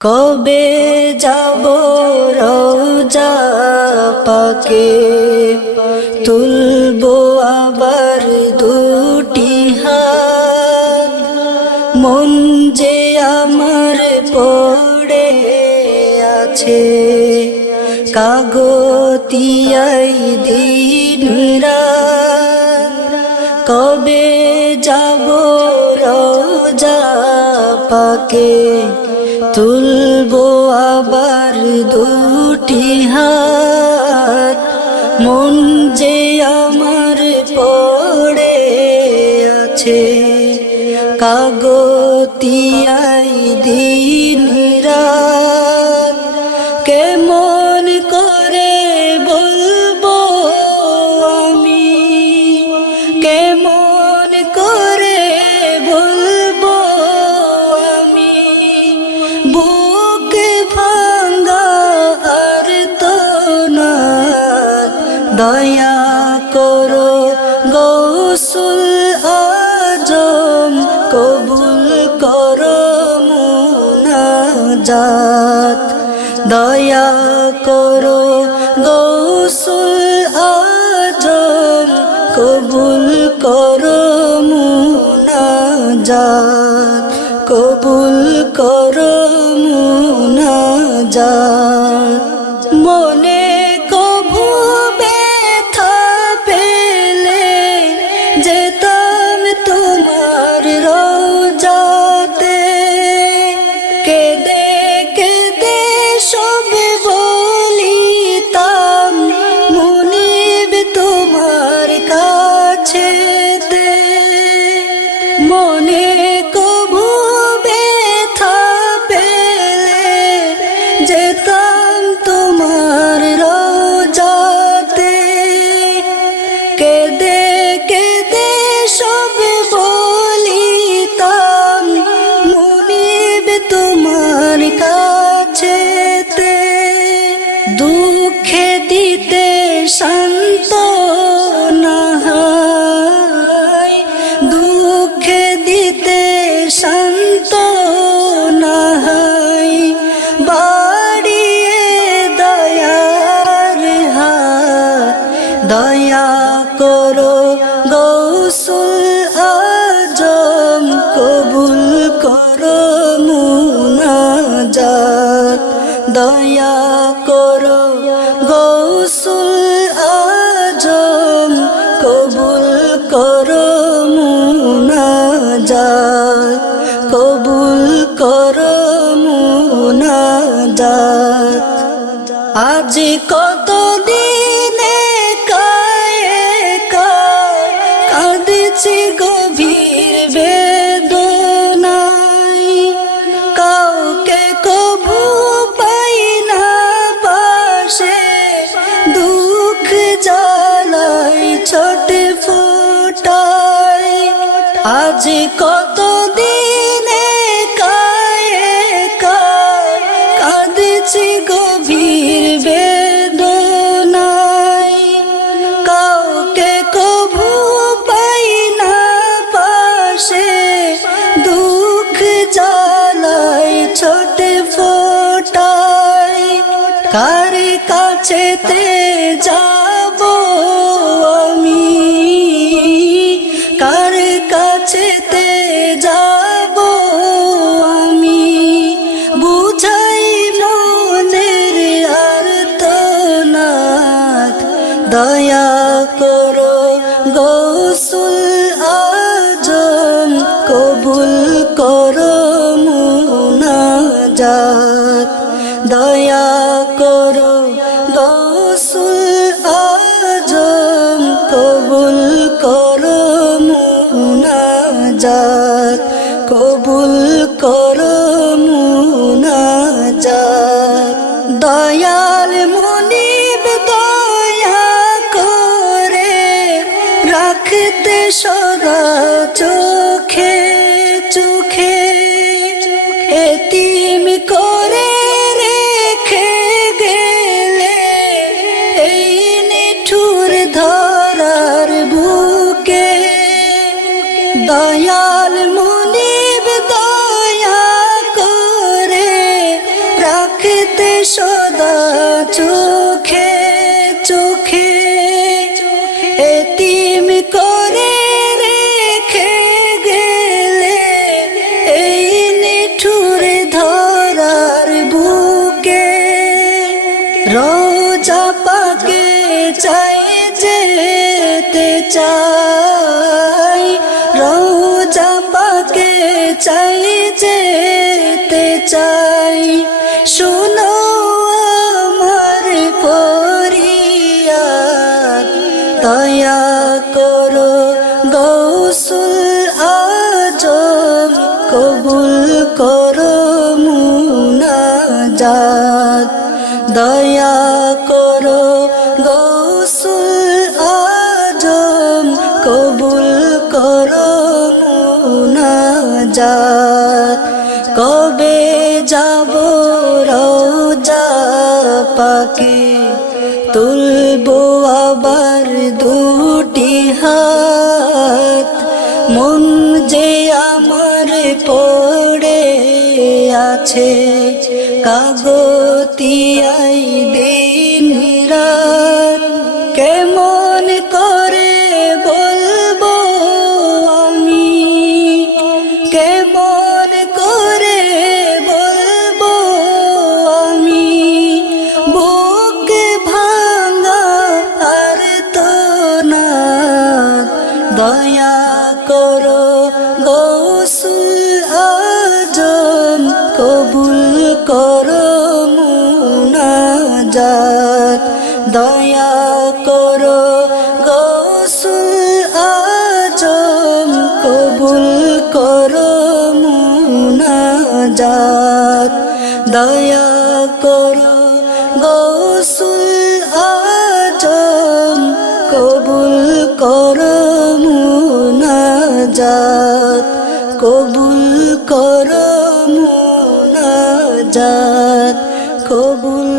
কবে যাব রওজা পাকে, তুলবো আবার দুটি হাত। মন যে আমার পড়ে আছে কাগতিয়াই দিন রাত। কবে যাব রওজা পাকে, তুলবো আবার দুটি হাত। মন যে আমার পড়ে আছে কাগতিয়াই দিন রাত। কেমন করে বলবো আমি, কেমন করে বলবো আমি, বুক ভাঙ্গা আর তো না। দয়া করো গৌসুল আজম, কবুল করো মুনাজাত। দয়া করো গৌসুল আজম, কবুল করো মুনাজাত, কবুল করো মুনাজাত। মনে কভু ব্যথা পেলে যেতাম তোমার রওজাতে। কেঁদে কেঁদে সব বলিতাম মুনিব তোমার কাছেতে। মনে কভু ব্যথা পেলে যেতাম তোমার রওজাতে। কেঁদে কেঁদে সব বলিতাম মুনিব তোমার কাছেতে। দুঃখে দিতে সান্ত্বনা হয়, দুঃখে দিতে সান্ত্বনা হয়। বাড়িয়ে দয়ার হাত, দয়া করো গৌসুল আজম, কবুল করো মুনাজাত। দয়া করো গৌসুল আজম, কবুল করো মুনাজাত, কবুল করো মুনাজাত। আজ কতদিনে কাঁদছি গভীর বেদনায়। কাউকে কভু পাই না পাশে, দুঃখ জ্বালাই ছটফটাই। আজ কতদিনে কাঁদছি গভীর বেদনায়। কাউকে কভু পাই না পাশে, দুঃখ জ্বালাই ছটফটাই। কার কাছেতে যাব আমি, কার কাছেতে যাব আমি, বুঝাই মনের আর্তনাদ। দয়া করো গৌসুল আজম, কবুল করো মুনাজাত। দয়া করো গৌসুল আজম, কবুল করো মুনাজাত, কবুল করো মুনাজাত। দয়াল মুনিব দয়া করে রাখতে সদা চোখে চোখে। এতিম করে রেখে গেলে এই নিঠুর ধরার বুকে। দয়াল মুনিব দয়া করে রাখতে সদা চোখে চোখে, এতিম করে রেখে গেলে এই নিঠুর ধরার বুকে। রোজা পাকে চাই যেতে চাই, রোজা পাকে চাই যেতে চাই। শোনো আমার ফরিয়াদ, দয়া করো গৌসুল আজম, কবুল করো মুনাজাত। দয়া করো গৌসুল আজম, কবুল করো মুনাজাত। কবে যাব রওজা পাকে, তুলবো আবার দুটি হাত। মন যে আমার পড়ে আছে কাগতিয়াই দিন রাত। কেমন করে বলবো আমি, কেমন করে বলবো আমি, বুক ভাঙা আর তো না। দয়া করো গৌসুল আজম, কবুল করো মুনাজাত। দয়া করো গৌসুল আজম, কবুল করো মুনাজাত। দয়া করো গৌসুল আজম, কবুল করো মুনাজাত। কবুল করো মুনাজাত, কবুল